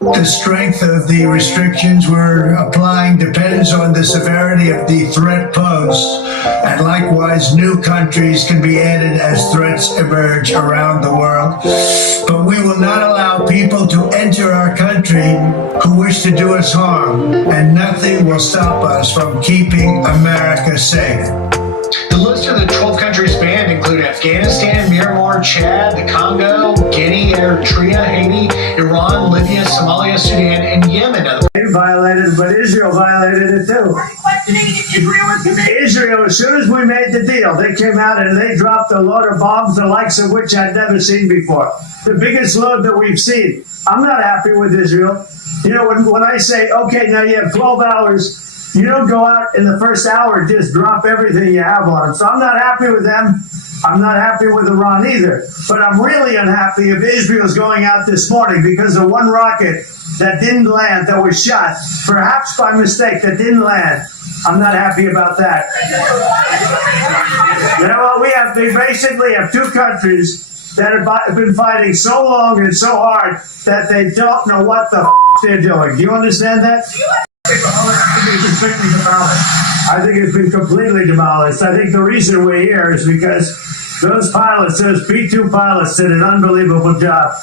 The strength of the restrictions we're applying depends on the severity of the threat posed, and likewise new countries can be added as threats emerge around the world. But we will not allow people to enter our country who wish to do us harm, and nothing will stop us from keeping America safe. The list of the 12 countries banned include Afghanistan, Myanmar, Chad, the Congo, Guinea, Eritrea, Haiti, Iran, Libya, Somalia, Sudan, and Yemen. They violated it, but Israel violated it too. Israel, as soon as we made the deal, they came out and they dropped a load of bombs, the likes of which I'd never seen before. The biggest load that we've seen. I'm not happy with Israel. You know, when I say, okay, now you have 12 hours, you don't go out in the first hour and just drop everything you have on them. So I'm not happy with them. I'm not happy with Iran either. But I'm really unhappy if Israel's going out this morning because of one rocket that didn't land, that was shot, perhaps by mistake, that didn't land. I'm not happy about that. You know what? We basically have two countries that have been fighting so long and so hard that they don't know what the they're doing. Do you understand that? I think it's been completely demolished. I think the reason we're here is because those pilots, those B-2 pilots, did an unbelievable job.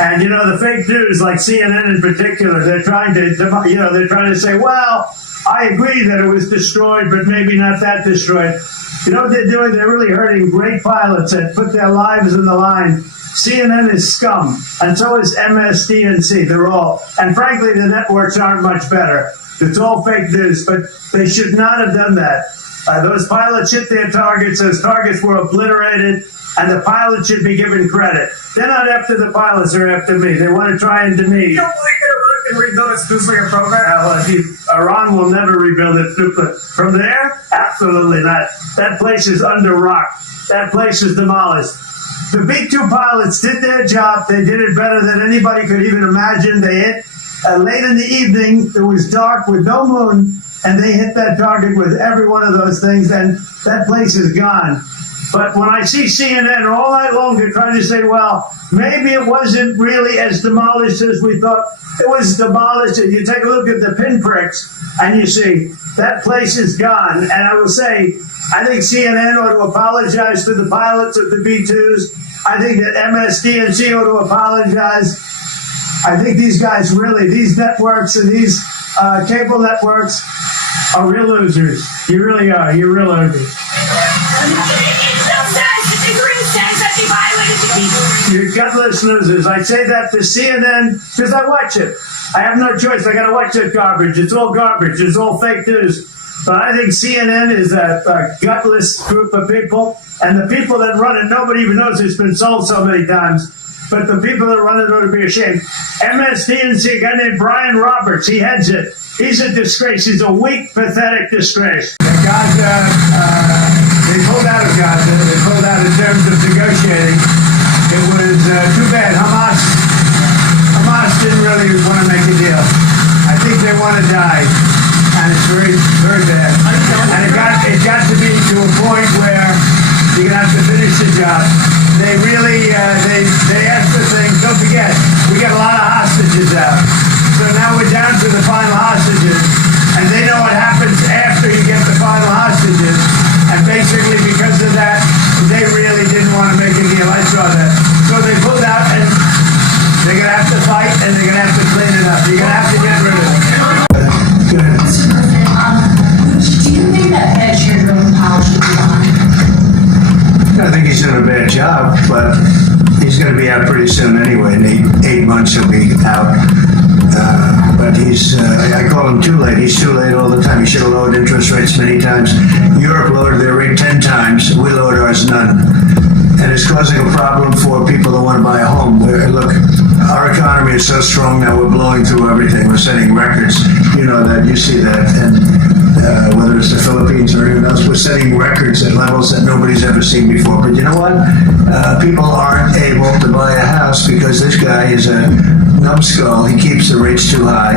And you know, the fake news, like CNN in particular, they're trying to say, well, I agree that it was destroyed, but maybe not that destroyed. You know what they're doing? They're really hurting great pilots that put their lives in the line. CNN is scum, and so is MSDNC. They're all, and frankly, the networks aren't much better. It's all fake news, but they should not have done that. Those pilots hit their targets. Those targets were obliterated, and the pilots should be given credit. They're not after the pilots, they're after me. They want to try and demean. You don't believe Iran can rebuild its nuclear program? Iran will never rebuild its nuclear. From there? Absolutely not. That place is under rock. That place is demolished. The B-2 pilots did their job. They did it better than anybody could even imagine. They hit late in the evening. It was dark with no moon, and they hit that target with every one of those things, and that place is gone. But when I see CNN all night long, they're trying to say, well, maybe it wasn't really as demolished as we thought. It was demolished. And you take a look at the pinpricks, and you see that place is gone. And I will say, I think CNN ought to apologize to the pilots of the B-2s. I think that MSDNC ought to apologize. I think these guys really, these networks and these cable networks are real losers. You really are. You're real losers. You're gutless losers. I say that to CNN because I watch it. I have no choice. I got to watch that garbage. It's all garbage. It's all fake news. But I think CNN is a gutless group of people, and the people that run it, nobody even knows it's been sold so many times. But the people that run it ought to be ashamed. MSDNC, a guy named Brian Roberts, he heads it. He's a disgrace. He's a weak, pathetic disgrace. Gaza, they pulled out of Gaza. They pulled out in terms of negotiating. It was too bad. Hamas didn't really want to make a deal. I think they want to die. And it's very, very bad. And it got to be to a point where you're going to have to finish the job. They really, they asked for things. Don't forget, we got a lot of hostages out. So now we're down to the final hostages. And they know what happens after you get the final hostages. And basically because of that, they really didn't want to make a deal. I saw that. So they pulled out, and they're going to have to fight, and they're going to have to clean it up. You're going to have to get rid of it. Do you think that Ed Sheeran apology is on? I think he's doing a bad job, but he's going to be out pretty soon anyway. In 8 months he'll be out. But I call him too late. He's too late all the time. He should have lowered interest rates many times. Europe lowered their rate 10 times. We lowered ours none. And it's causing a problem for people that want to buy a home. Look, our economy is so strong now, we're blowing through everything. We're setting records. You know that. You see that. And whether it's the Philippines or anyone else, we're setting records at levels that nobody's ever seen before. But you know what? People aren't able to buy a house because this guy is a numbskull. He keeps the rates too high,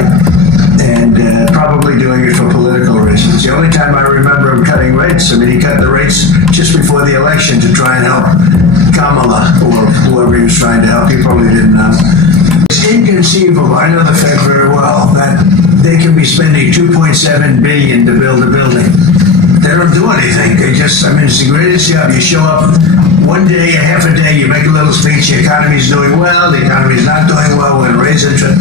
and probably doing it for political reasons. The only time I remember him cutting rates, I mean, he cut the rates just before the election to try and help Kamala or whoever he was trying to help. He probably didn't know. It's inconceivable. I know the Fed very well that they can be spending $2.7 billion to build a building. They don't do anything. It's the greatest job. You show up one day, a half a day, you make a little speech, the economy's doing well, the economy's not doing well, we're going to raise interest.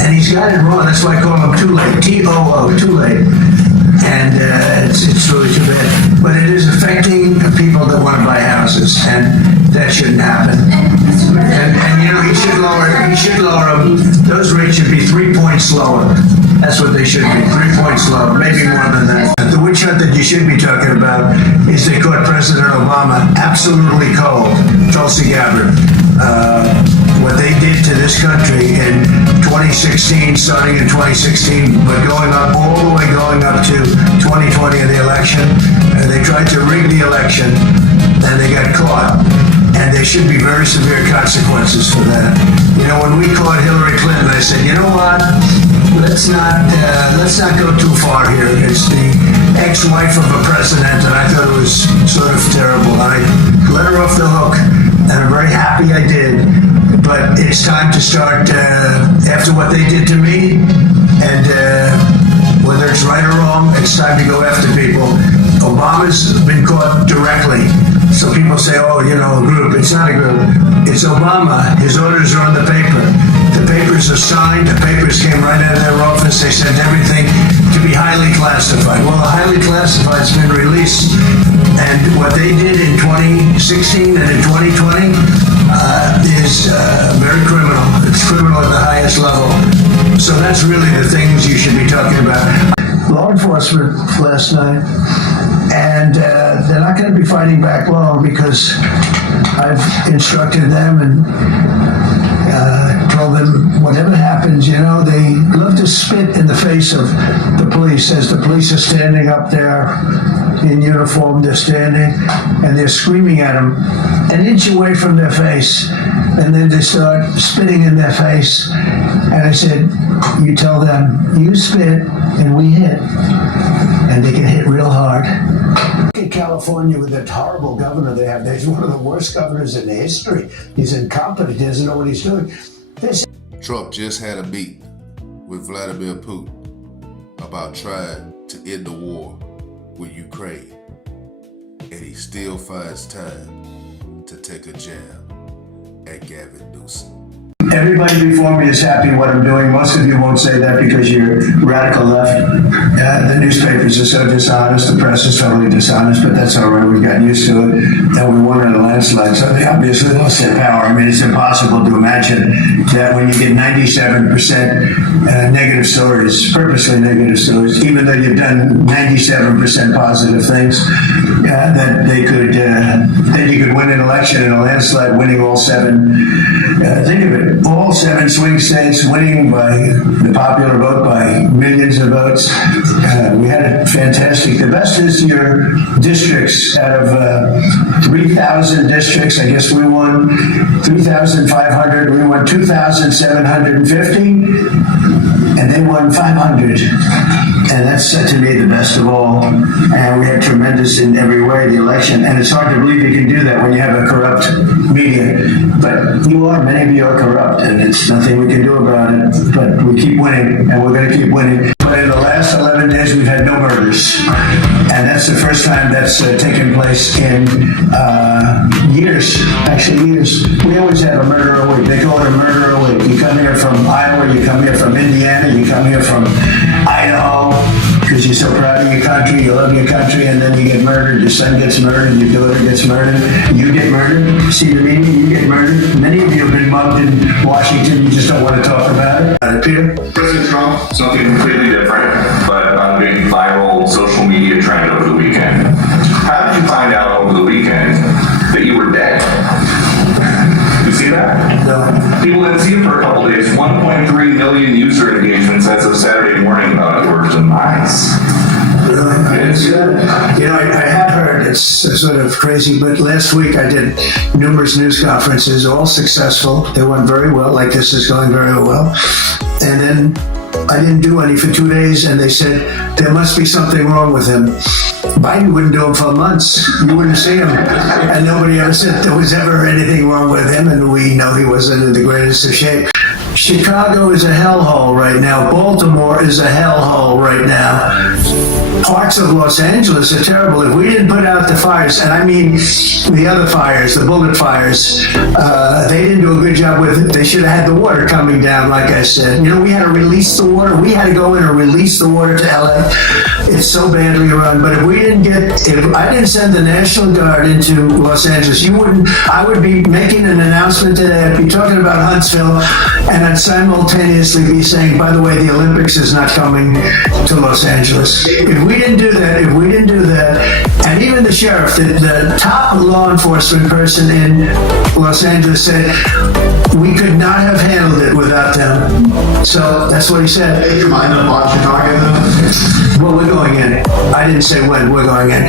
And he's got it wrong. That's why I call him too late. T-O-O, too late. And it's really too bad. But it is affecting people that want to buy houses, and that shouldn't happen. And he should lower them. Those rates should be 3 points lower. That's what they should be, 3 points lower, maybe more than that. The witch hunt that you should be talking about is they caught President Obama absolutely cold, Tulsi Gabbard. What they did to this country in 2016, starting in 2016, but going up to 2020 in the election, and they tried to rig the election, and they got caught. And there should be very severe consequences for that. When we caught Hillary Clinton, I said, you know what? Let's not go too far here. It's the ex-wife of a president, and I thought it was sort of terrible. I let her off the hook, and I'm very happy I did. But it's time to start, after what they did to me, and whether it's right or wrong, it's time to go after people. Obama's been caught directly. So people say, a group. It's not a group. It's Obama. His orders are on the paper. The papers are signed. The papers came right out of their office. They sent everything to be highly classified. Well, the highly classified's been released. And what they did in 2016 and in 2020 is very criminal. It's criminal at the highest level. So that's really the things you should be talking about. Law enforcement last night, and they're not going to be fighting back long because I've instructed them and told them whatever happens, they love to spit in the face of the police as the police are standing up there in uniform. They're standing and they're screaming at them an inch away from their face, and then they start spitting in their face. And I said, you tell them, you spit and we hit, and they can hit real hard. Look at California with that horrible governor they have. He's one of the worst governors in history. He's incompetent. He doesn't know what he's doing. Trump just had a meeting with Vladimir Putin about trying to end the war with Ukraine, and he still finds time to take a jab at Gavin Newsom. Everybody before me is happy what I'm doing. Most of you won't say that because you're radical left. The newspapers are so dishonest. The press is totally dishonest, but that's all right. We've gotten used to it. And we won in a landslide, so they obviously lost their power. It's impossible to imagine that when you get 97% negative stories, purposely negative stories, even though you've done 97% positive things, that they could, then you could win an election in a landslide, winning all seven. Think of it. All seven swing states winning by the popular vote by millions of votes. We had it fantastic. The best is your districts. Out of 3,000 districts, I guess we won 3,500. We won 2,750, and they won 500. And that's, to me, the best of all. And we had tremendous in every way, the election. And it's hard to believe you can do that when you have a corrupt media. But many of you are corrupt, and it's nothing we can do about it. But we keep winning, and we're going to keep winning. But in the last 11 days, we've had no murders. And that's the first time that's taken place in years. Actually, years. We always have a murder a week. They call it a murder a week. You come here from Iowa, you come here from Indiana, you come here from Idaho, because you're so proud of your country, you love your country, and then you get murdered, your son gets murdered, your daughter gets murdered, you get murdered, see the meaning, you get murdered. Many of you have been mugged in Washington, you just don't want to talk about it. Peter? President Trump, something completely different, but a big viral social media trend over the weekend. How did you find out over the weekend that you were dead? You see that? No. People didn't see it for a couple days. 1.3 million user engagements as of Saturday morning about your demise. Really? It's good. I have heard it's sort of crazy, but last week I did numerous news conferences, all successful. They went very well, like this is going very well. And then I didn't do any for 2 days, and they said there must be something wrong with him. Biden wouldn't do them for months. You wouldn't see him. And nobody ever said there was ever anything wrong with him, and we know he wasn't in the greatest of shape. Chicago is a hellhole right now. Baltimore is a hellhole right now. Parts of Los Angeles are terrible. If we didn't put out the fires, and I mean the other fires, the bullet fires, they didn't do a good job with it. They should have had the water coming down, like I said. You know, we had to release the water. We had to go in and release the water to LA. It's so badly run. But if we didn't if I didn't send the National Guard into Los Angeles, I would be making an announcement today. I'd be talking about Huntsville, and I'd simultaneously be saying, by the way, the Olympics is not coming to Los Angeles. If we didn't do that, and even the sheriff, the top law enforcement person in Los Angeles said, we could not have handled it without them. So that's what he said. Make your mind up on Chicago, though? Well, we're going in. I didn't say when, we're going in.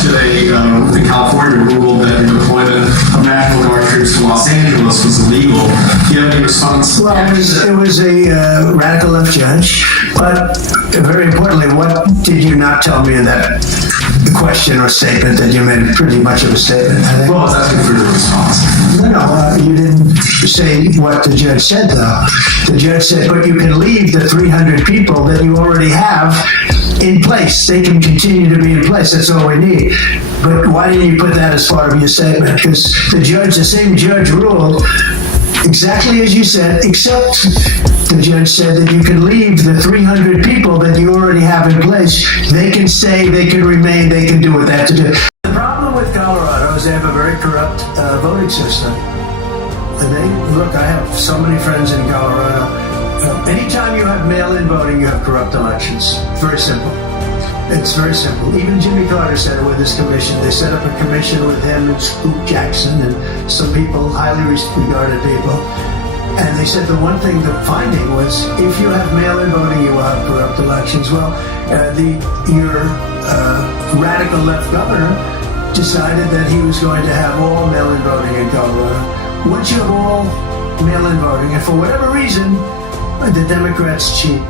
Today, the California ruled that the deployment of National Guard troops to Los Angeles was illegal. Do you have any response? Well, it was a radical left judge, but very importantly, what did you not tell me in that question or statement that you made pretty much of a statement, I think? Well, I was asking for your response. No, you didn't say what the judge said, though. The judge said, but you can leave the 300 people that you already have in place. They can continue to be in place. That's all we need. But why didn't you put that as part of your statement? Because the same judge ruled exactly as you said, except the judge said that you can leave the 300 people that you already have in place. They can stay, they can remain, they can do what they have to do. The problem with Colorado is they have a very corrupt voting system. Look, I have so many friends in Colorado. Anytime you have mail-in voting, you have corrupt elections. Very simple. It's very simple. Even Jimmy Carter said it with his commission. They set up a commission with him and Scoop Jackson and some people, highly regarded people. And they said the one thing, the finding was, if you have mail-in voting, you will have corrupt elections. Well, your radical left governor decided that he was going to have all mail-in voting in Colorado. Once you have all mail-in voting, and for whatever reason, the Democrats cheat.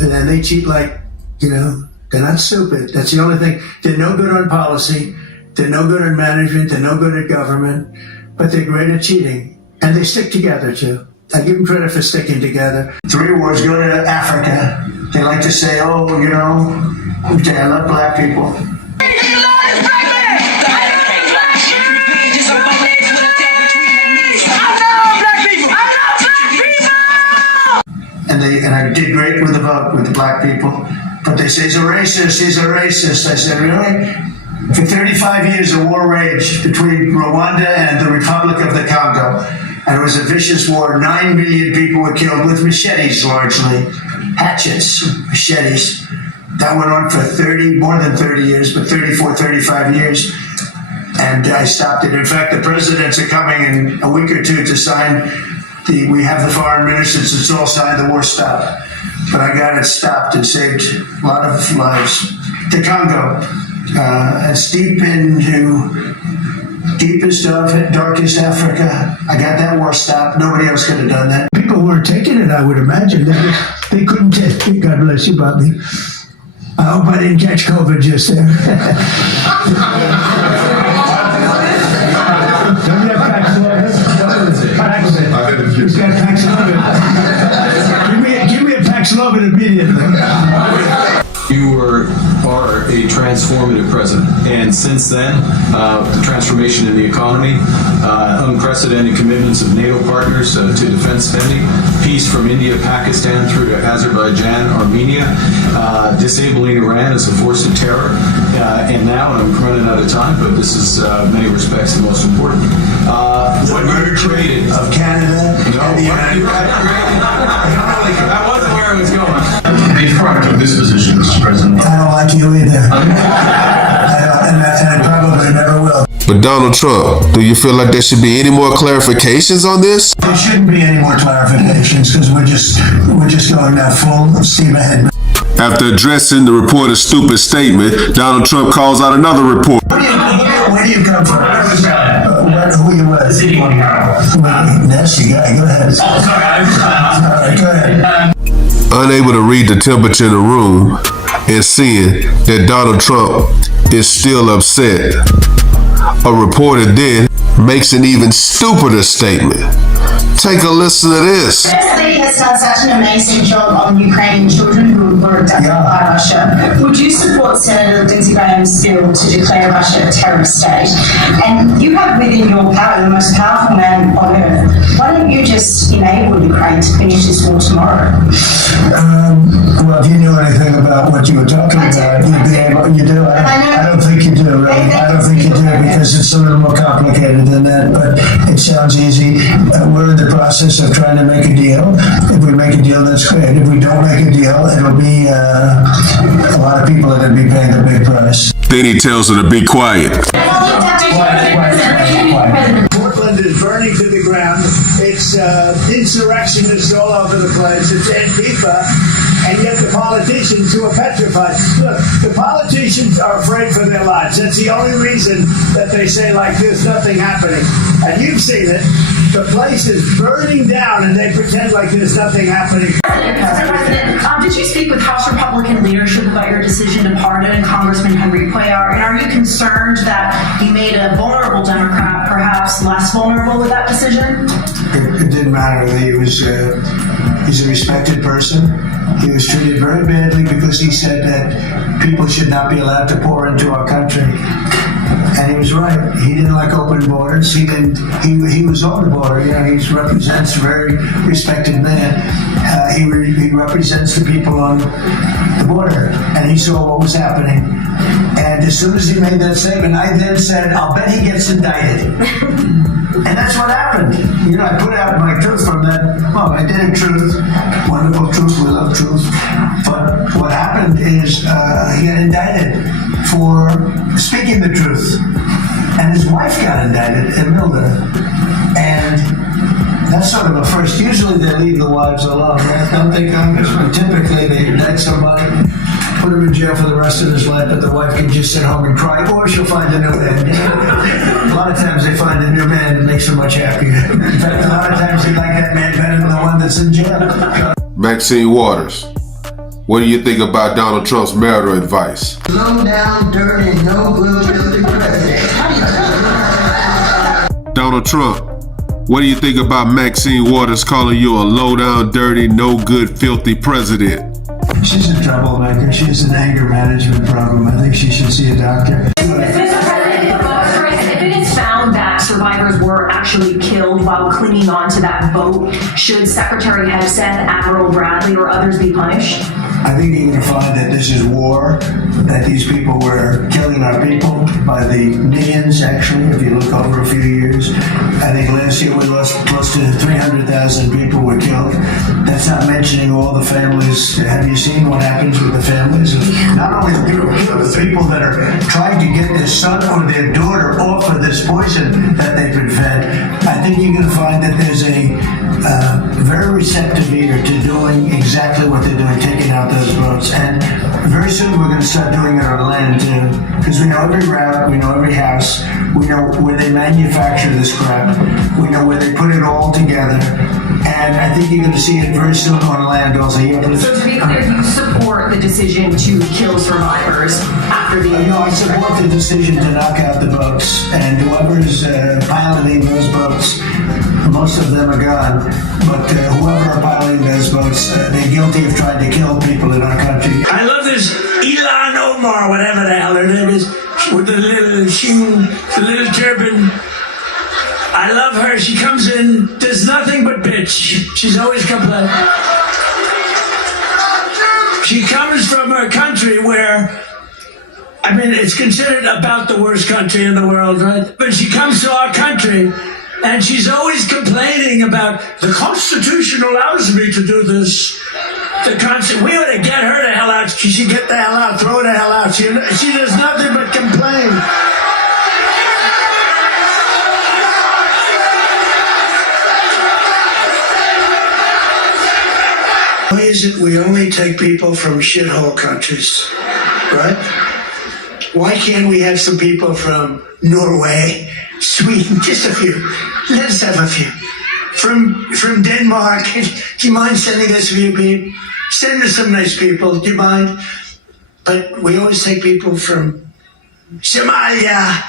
And then they cheat like, they're not stupid. That's the only thing. They're no good on policy. They're no good at management. They're no good at government. But they're great at cheating. And they stick together, too. I give them credit for sticking together. 3 wars go to Africa. They like to say, I love black people. And I did great with the vote with the black people. But they say he's a racist. I said, really? For 35 years, a war raged between Rwanda and the Republic of the Congo. And it was a vicious war. 9 million people were killed with machetes, largely. Hatchets, machetes. That went on for more than 30 years, but 34, 35 years. And I stopped it. In fact, the presidents are coming in a week or two to sign we have the foreign ministers, it's all signed, the war stopped. But I got it stopped and saved a lot of lives. The Congo, it's deepest of darkest Africa. I got that war stopped. Nobody else could have done that. People weren't taking it, I would imagine. They couldn't take it. God bless you, Bobby. I hope I didn't catch COVID just there. He's got Paxlovid. Give me a Paxlovid immediately. You are a transformative president, and since then, the transformation in the economy, unprecedented commitments of NATO partners to defense spending, peace from India, Pakistan through to Azerbaijan, Armenia, disabling Iran as a force of terror, and now, and I'm running out of time, but this is in many respects the most important. What you created of Canada. That wasn't where I was going. A product of this position, Mr. President. I don't like you either. And I probably never will. But Donald Trump, do you feel like there should be any more clarifications on this? There shouldn't be any more clarifications because we're just going now full steam ahead. After addressing the reporter's stupid statement, Donald Trump calls out another report. Where do you come from? Who you with? Nasty guy. Go ahead. Oh, sorry. All right, go ahead. Unable to read the temperature in the room and seeing that Donald Trump is still upset, a reporter then makes an even stupider statement. Take a listen to this. First Lady has done such an amazing job on Ukrainian children who were abducted by Russia. Would you support Senator Lindsey Graham's bill to declare Russia a terrorist state? And you have within your power the most powerful man on earth. Why don't you just enable Ukraine to finish this war tomorrow? Well, if you knew anything about what you were talking about, you'd be able. You do. I don't think you do. Really. I don't think you do because it's a little more complicated than that. But it sounds easy. We're in the process of trying to make a deal. If we make a deal, that's great. If we don't make a deal, it'll be a lot of people are going to be paying the big price. Then he tells her to be quiet. Portland is burning to the ground. It's insurrectionists all over the place. It's Antifa. And yet the politicians who are petrified. Look, the politicians are afraid for their lives. That's the only reason that they say, like, there's nothing happening. And you've seen it. The place is burning down and they pretend like there's nothing happening. Mr. President, did you speak with House Republican leadership about your decision to pardon Congressman Henry Cuellar? And are you concerned that you made a vulnerable Democrat perhaps less vulnerable with that decision? It didn't matter. He's a respected person. He was treated very badly because he said that people should not be allowed to pour into our country. And he was right. He didn't like open borders. He was on the border. You know, he represents a very respected man. He represents the people on the border. And he saw what was happening. And as soon as he made that statement, I then said, I'll bet he gets indicted. And that's what happened. You know, I put out my truth from that. Well, I did a truth. Wonderful truth. We love truth. But what happened is he got indicted for speaking the truth. And his wife got indicted, Imelda. And that's sort of a first. Usually they leave the wives alone, right? Don't they, Congressman? Typically they indict somebody, put him in jail for the rest of his life, but the wife can just sit home and cry, or she'll find a new man. A lot of times they find a new man that makes her much happier. In fact, a lot of times they like that man better than the one that's in jail. Maxine Waters, what do you think about Donald Trump's marital advice? Low down, dirty, no good, filthy president. Donald Trump, what do you think about Maxine Waters calling you a low-down, dirty, no-good, filthy president? She's a troublemaker. She has an anger management problem. I think she should see a doctor. If it is found that survivors were actually killed while clinging onto that boat, should Secretary have said Admiral Bradley or others be punished? I think you're going to find that this is war, that these people were killing our people by the millions, actually, if you look over a few years. I think last year we lost close to 300,000 people were killed. That's not mentioning all the families. Have you seen what happens with the families of not only the people killed, the people that are trying to get their son or their daughter off of this poison that they've been fed? I think you're going to find that there's a very receptive ear to doing exactly what they're doing, taking out those boats. And very soon we're going to start doing it on land too, because we know every route, we know every house, we know where they manufacture this crap, we know where they put it all together, and I think you're going to see it very soon on land also. So to be clear, you support the decision to kill survivors after the No, I support the decision to knock out the boats, and whoever's piloting those boats, most of them are gone, but whoever are piloting those boats, they're guilty of trying to kill people in our country. I love this Elon Omar, whatever the hell her name is, with the little shoe, the little turban. I love her. She comes in, does nothing but bitch. She's always complaining. She comes from a country where, I mean, it's considered about the worst country in the world, right? But she comes to our country, and she's always complaining about the Constitution allows me to do this. The Constitution, we ought to get her the hell out. She should get the hell out, throw the hell out. She does nothing but complain. Why is it we only take people from shithole countries, right? Why can't we have some people from Norway, Sweden, just a few? Let us have a few. From Denmark, do you mind sending us a few people? Send us some nice people, do you mind? But we always take people from Somalia,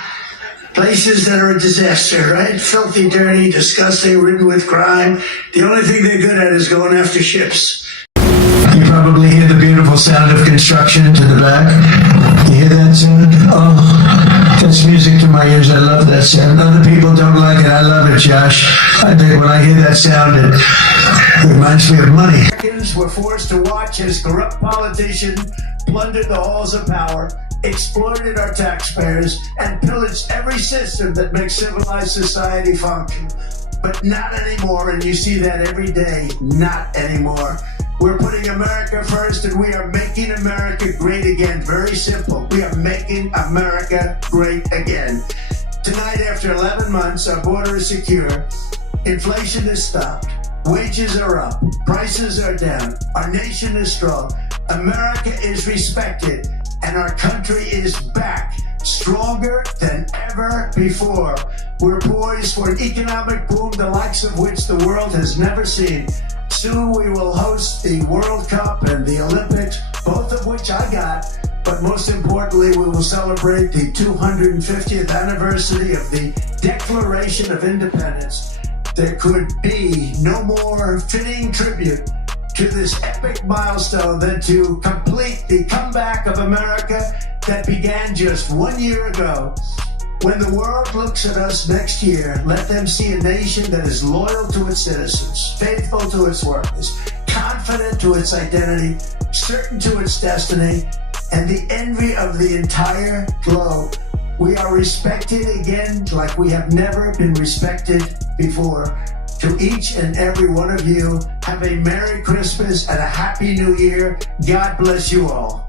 Places that are a disaster, right? Filthy, dirty, disgusting, ridden with crime. The only thing they're good at is going after ships. You probably hear the beautiful sound of construction to the back. You hear that sound? Oh, that's music to my ears. I love that sound. Other people don't like it. I love it, Josh. I think when I hear that sound, it reminds me of money. Americans were forced to watch as corrupt politicians plundered the halls of power, exploited our taxpayers, and pillaged every system that makes civilized society function. But not anymore, and you see that every day. Not anymore. We're putting America first, and we are making America great again. Very simple. We are making America great again. Tonight, after 11 months, our border is secure. Inflation is stopped. Wages are up. Prices are down. Our nation is strong. America is respected. And our country is back, stronger than ever before. We're poised for an economic boom, the likes of which the world has never seen. Soon we will host the World Cup and the Olympics, both of which I got. But most importantly, we will celebrate the 250th anniversary of the Declaration of Independence. There could be no more fitting tribute to this epic milestone than to complete the comeback of America that began just 1 year ago. When the world looks at us next year, let them see a nation that is loyal to its citizens, faithful to its workers, confident to its identity, certain to its destiny, and the envy of the entire globe. We are respected again like we have never been respected before. To each and every one of you, have a Merry Christmas and a Happy New Year. God bless you all.